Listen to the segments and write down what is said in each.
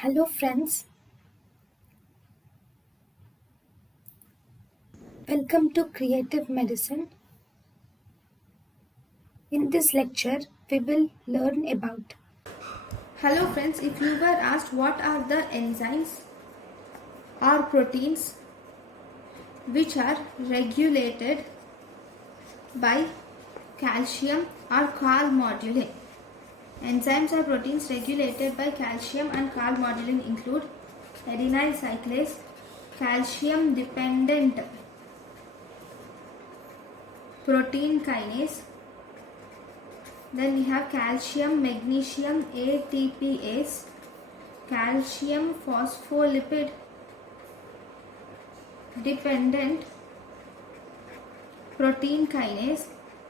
Hello friends, welcome to Creative Medicine. In this lecture, we will learn about. Hello friends, if you were asked what are the enzymes or proteins which are regulated by calcium or calmodulin. Enzymes or proteins regulated by calcium and calmodulin include adenyl cyclase, calcium dependent protein kinase. Then we have calcium magnesium ATPase, calcium phospholipid dependent protein kinase,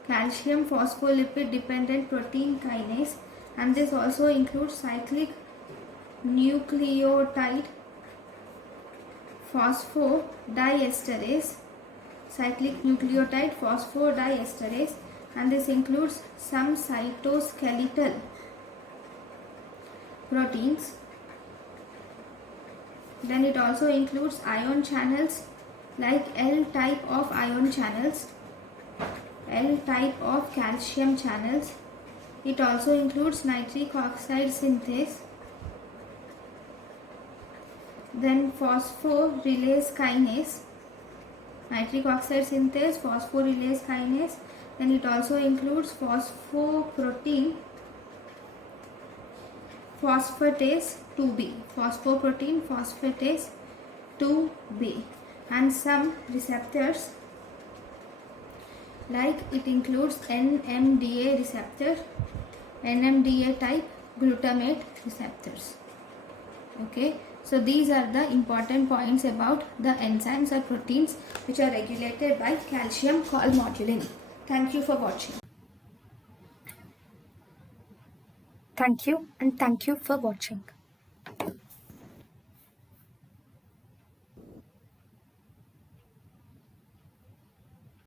calcium phospholipid dependent protein kinase, and this also includes cyclic nucleotide phosphodiesterase, and this includes some cytoskeletal proteins. Then it also includes ion channels like L type of ion channels, L type of calcium channels. It also includes nitric oxide synthase, then phosphorylase kinase, nitric oxide synthase, phosphorylase kinase. Then it also includes phosphoprotein phosphatase 2b, phosphoprotein phosphatase 2b, and some receptors like it includes NMDA receptor, NMDA type glutamate receptors. Okay, so these are the important points about the enzymes or proteins which are regulated by calcium calmodulin. Thank you for watching. Thank you and thank you for watching.